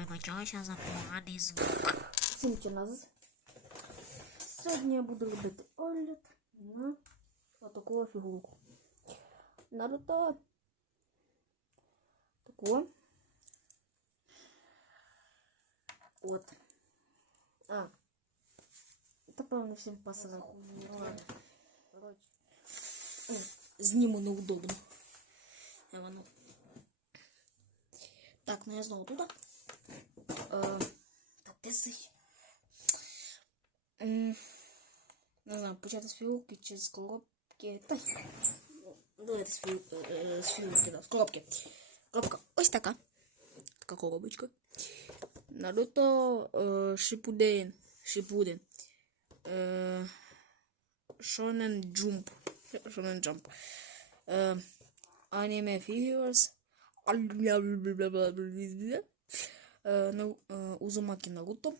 вибачаюся за поганий звук. Всім нас. Сьогодні я буду робити огляд на отаку фігурку. Наруто. Таку. От. А. Та певно всім пасана. Ну ладно. Коротше. О, Зніму неудобно. Я воно. Так, ну я знову туди. Е, та де сий? М, Не знаю, почати з фігурки чи з коробки. Та ну, давайте е, е, з фігурки, да, з коробки. Коробка ось така. Така коробочка. Наруто е, Шипуден. Шипуден. Е, Shonen Jump. Shonen Jump. Е, Е, ну, е, Узумаки Наруто.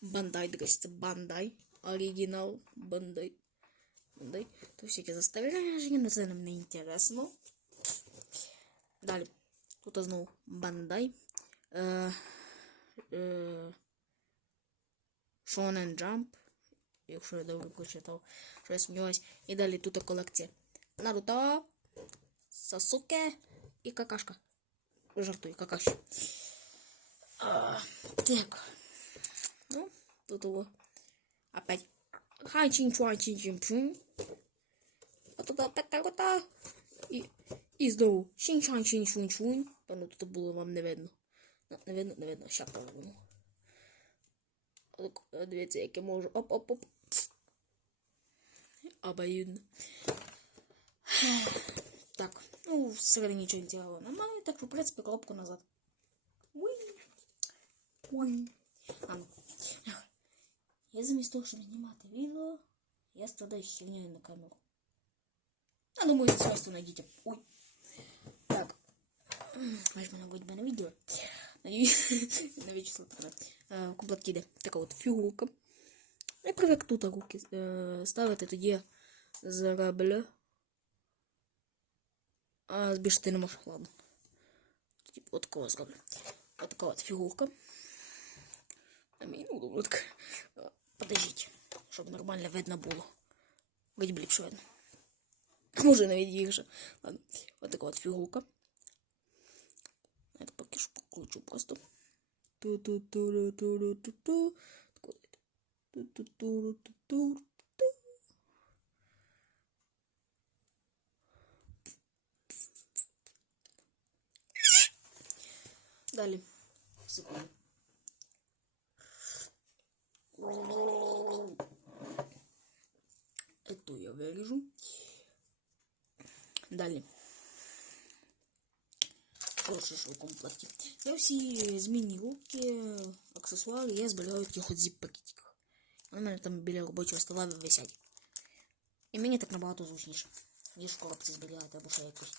Бандай, до Бандай. Оригінал Бандай. Бандай. То всяке застереження, але це нам не інтересно. Далі. Тут знову Бандай. Е, Shonen Jump. Якщо я добре прочитав, що я сумніваюсь. І далі тут колекція Наруто, Сасуке і Какашка. Жартую, Какаші. А, так. Ну, тут его опять. Хай чин чуан чин чин. А тут опять Наруто. І, і знову чин чан чин чун чун. Певно, тут було вам не видно. Ну, Не видно, не видно. Ща поверну. Дивіться, як я можу. Оп-оп-оп. Обоюдно. Так, ну, всередині нічого не цікавого немає, так що, в принципі, коробку назад. Уй. Уй. А, ну. Ех. Я замість того, щоб знімати відео, я страдаю хернею на камеру. А ну, мої свойства найдіть. Ой. Так. Аж мене будь мене відео. Надіюсь, на число така. Е, В комплекті йде така от фігурка. Я привик тут руки е, ставити, тоді я зароблю. А збільшити не можу, ладно. Тоді от такого зроблю. От така от фігурка. А мені ну, от так. Е, Подождіть, щоб нормально видно було. Вроді б ліпше видно. А Може навіть гірше. Ладно. От така от фігурка. Я поки що покручу просто. Ту-ту-ту-ру-ту-ру-ту-ту. Так от. Ту-ту-ту-ру-ту-ту-ру-ту. Далі. Секунду. Эту я вырежу. Далі. Прошу, що в комплекті. Я всі змінні руки, аксесуари, я зберігаю в тих от зіп-пакетиках. Вони в мене там біля робочого стола висять. І мені так набагато зручніше, ніж в коробці зберігати або ще якось.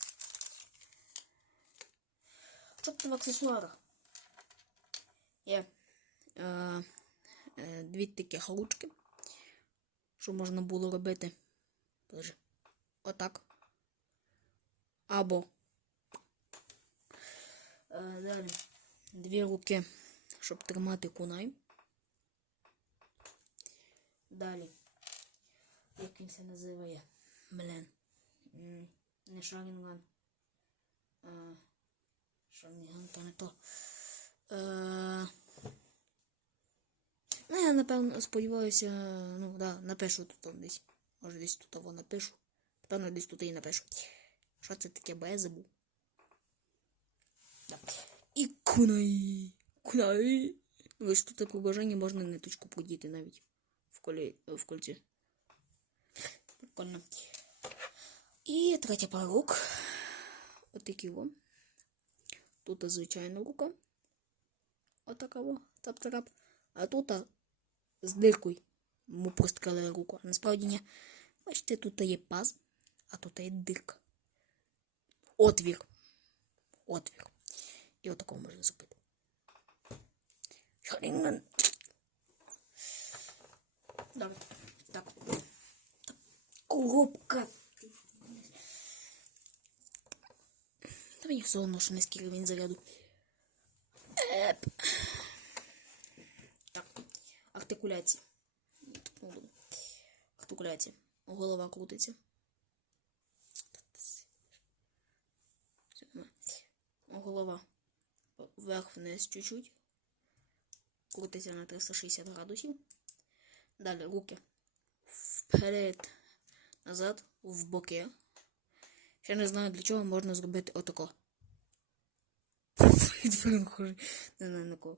Що тут в аксесуарах? Є е, е, дві таких ручки, що можна було робити. Отак. Або Е, Далі. Дві руки, щоб тримати кунай. Далі. Як він це називає? Блін. Не Шарінган. А, Шарінган, то не то. Ну, я напевно сподіваюся, ну да, напишу тут десь. Може десь тут того напишу. Напевно, десь тут і напишу. Що це таке, бо я забув. Да. І кунай. Кунай. Ви ж тут по бажанню можна ниточку подіти навіть в колі в кольці. Прикольно. І третя пара рук. Отакі во. Тут звичайна рука. Отака во. Тап-тарап. А тут з диркою. Ми простріли руку. Насправді ні. Бачите, тут є паз, а тут є дирка. Отвір. Отвір. І отакого можна зробити. Шарінган. Добре. Так. Коробка. Та мені все одно, що низький рівень заряду. Е. Так. Артикуляція. Ну, добре. Голова крутиться. Голова вверх-вниз чуть-чуть. Крутиться на 360 градусів. Далі руки вперед, назад, в боки. Ще не знаю, для чого можна зробити отако. Не знаю на кого.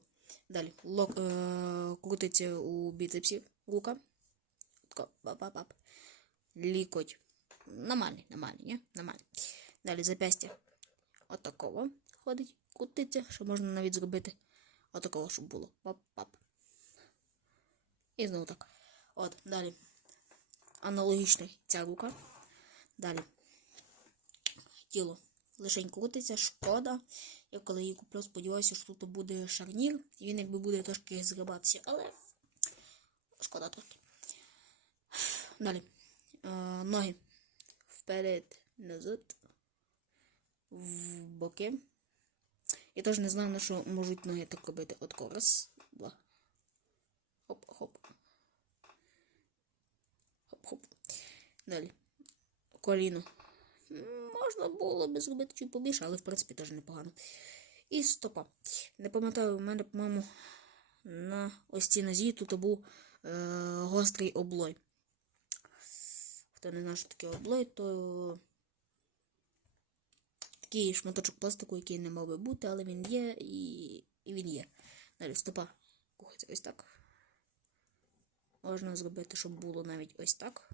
Далі. Лок, е, крутиться у біцепсі рука. Бап-бап-бап. Лікоть. Нормальний, нормальний, ні? Нормальний. Далі запястя. Отакого ходить, крутиться, що можна навіть зробити отакого, щоб було. Пап-пап. І знову так. От, далі. Аналогічний ця рука. Далі. Тіло лишень крутиться, шкода. Я коли її куплю, сподіваюся, що тут буде шарнір. І він якби буде трошки згрібатися, але шкода трохи. Далі. Е, ноги. Вперед, назад. В боки. Я теж не знаю, на що можуть ноги так робити. От раз, два. Хоп-хоп. Хоп-хоп. Далі. Коліно. Можна було би зробити чуть побільше, але в принципі теж непогано. І стопа. Не пам'ятаю, у мене, по-моєму, на ось цій нозі тут був е, гострий облой. Хто не знає, що таке облой, то такий шматочок пластику, який не мав би бути, але він є і, і він є. Далі стопа кухається ось так. Можна зробити, щоб було навіть ось так.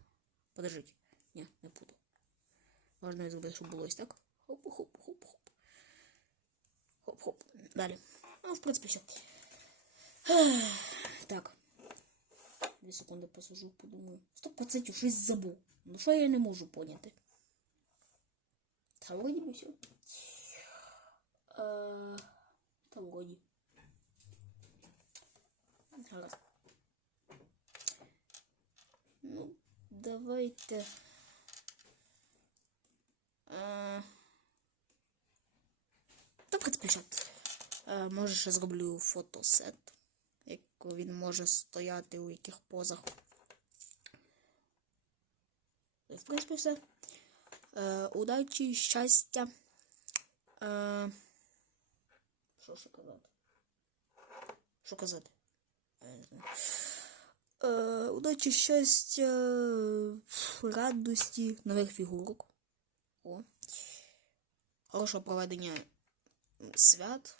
Подождіть. Ні, не буду. Можна зробити, щоб було ось так. Хоп-хоп-хоп-хоп. Хоп-хоп. Далі. Ну, в принципі, все. Так. Дві секунди посажу, подумаю. Сто процентів щось забув. Ну що я не можу поняти? Та вроді би все. Та вроді. Гаразд. Ну, давайте. Та, в принципі, що. Може, ще зроблю фотосет. Як він може стояти у яких позах. В принципі, все. Е, удачі, щастя. Е, що ще казати? Що казати? Е, удачі, щастя, радості, нових фігурок. О. Хорошого проведення свят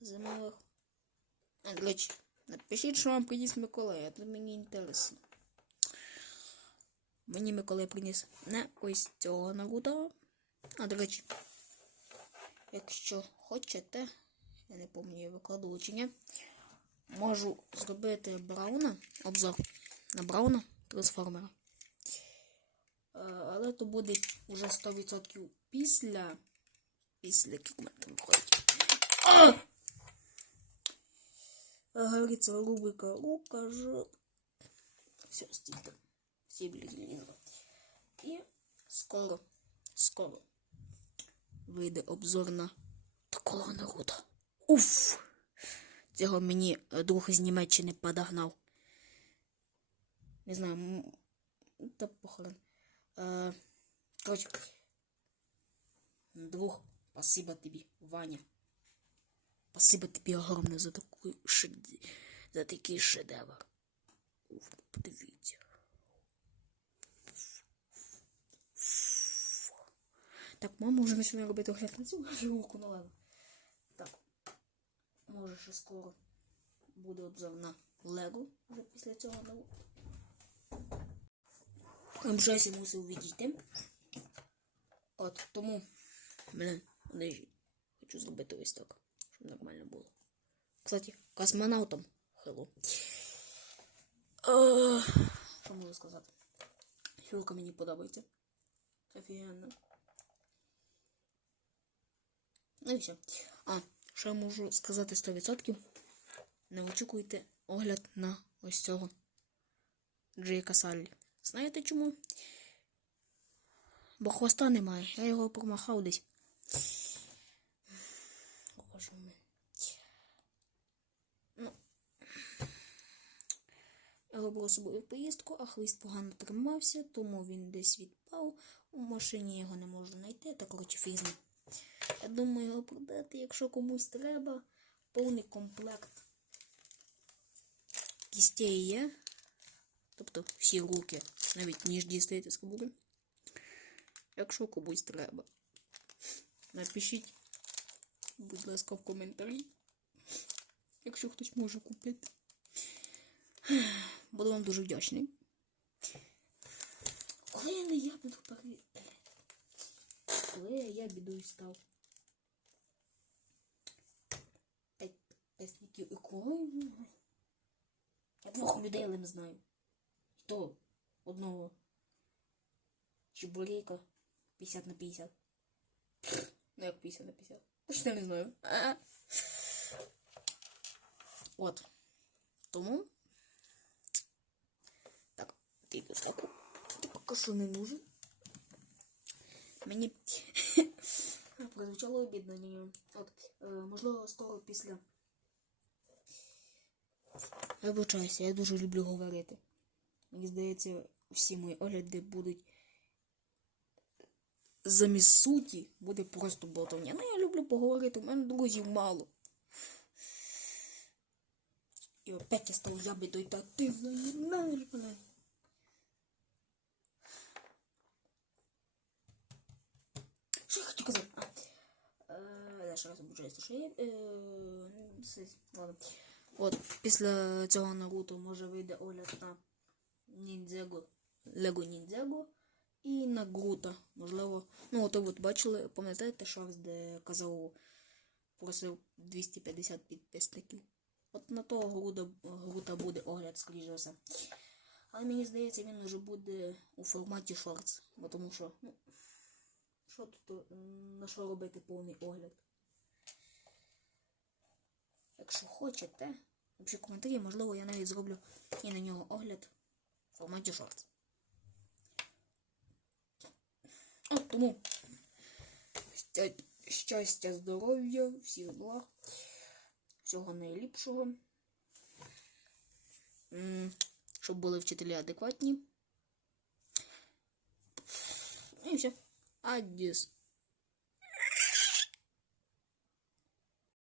зимових. А, напишіть, що вам приніс Миколай, то мені інтересно. Мені Миколай приніс не ось цього Наруто. А, до речі, якщо хочете, я не пам'ятаю, я викладу чи ні, можу зробити Брауна, обзор на Брауна трансформера. Е, Але то буде вже 100% після. Після там виходить. Говорится рубрика «Укажи». Все, стильно. Все близили. І скоро, скоро вийде обзор на такого народу. Уф! Цього мені е, друг з Німеччини подогнав. Не знаю, та похорон. Е, коротше, друг, спасибо тобі, Ваня. Спасибо тобі огромне за таку шед... за такий шедевр. Уф, подивіться. Так, мама вже починає робити огляд на цю фігурку на лего. Так. Може ще скоро буде обзор на Лего вже після цього нового. МЖС мусив відійти. От, тому, блин, подожди. Хочу зробити ось так, щоб нормально було. Кстати, космонавтом. Хелло. Е, Що можу сказати? Фігурка мені подобається. Офігенно. Ну і все. А, що я можу сказати 100%? Не очікуйте огляд на ось цього Джейка Саллі. Знаєте чому? Бо хвоста немає. Я його промахав десь. Ну. Я брав собою поїздку, а хвіст погано тримався, тому він десь відпав. У машині його не можу знайти, та коротше фізні. Я думаю його продати, якщо комусь треба. Повний комплект кістей є. Тобто всі руки, навіть ніж дістаєте з кобури. Якщо комусь треба. Напишіть, будь ласка, в коментарі, якщо хтось може купити. Буду вам дуже вдячний. Коли не я буду пере... Коли я бідою став. П'ять песників і кого? Я двох людей лим знаю. Хто? Одного. Чебурека 50 на 50. Ну як 50 на 50. Точно не знаю. От. Тому. Так, тільки соку. Ти поки що не нужен. Мені прозвучало обідно на нього. От, е, можливо, скоро після. Вибачаюся, я дуже люблю говорити. Мені здається, всі мої огляди будуть замість суті буде просто болтовня. Ну, я люблю поговорити, у мене друзів мало. І опять я став ябедою, та ти знаєш мене. Що я хочу казати? Я ще раз обучаюся, що є. Е, все, ладно. От, після цього Наруто може вийде огляд на Ніндзяго, Лего Ніндзяго і на Грута. Можливо, ну от ви бачили, пам'ятаєте шарс, де казав, просив 250 підписників. От на того Грута, Грута буде огляд, скоріш за все. Але мені здається, він вже буде у форматі шортс. Бо тому що, ну, що тут, е, на що робити повний огляд? Якщо хочете, напишіть коментарі, можливо, я навіть зроблю і на нього огляд форматі шорт. От тому щастя, здоров'я, всіх благ, всього найліпшого. Щоб були вчителі адекватні. І все. Адіс.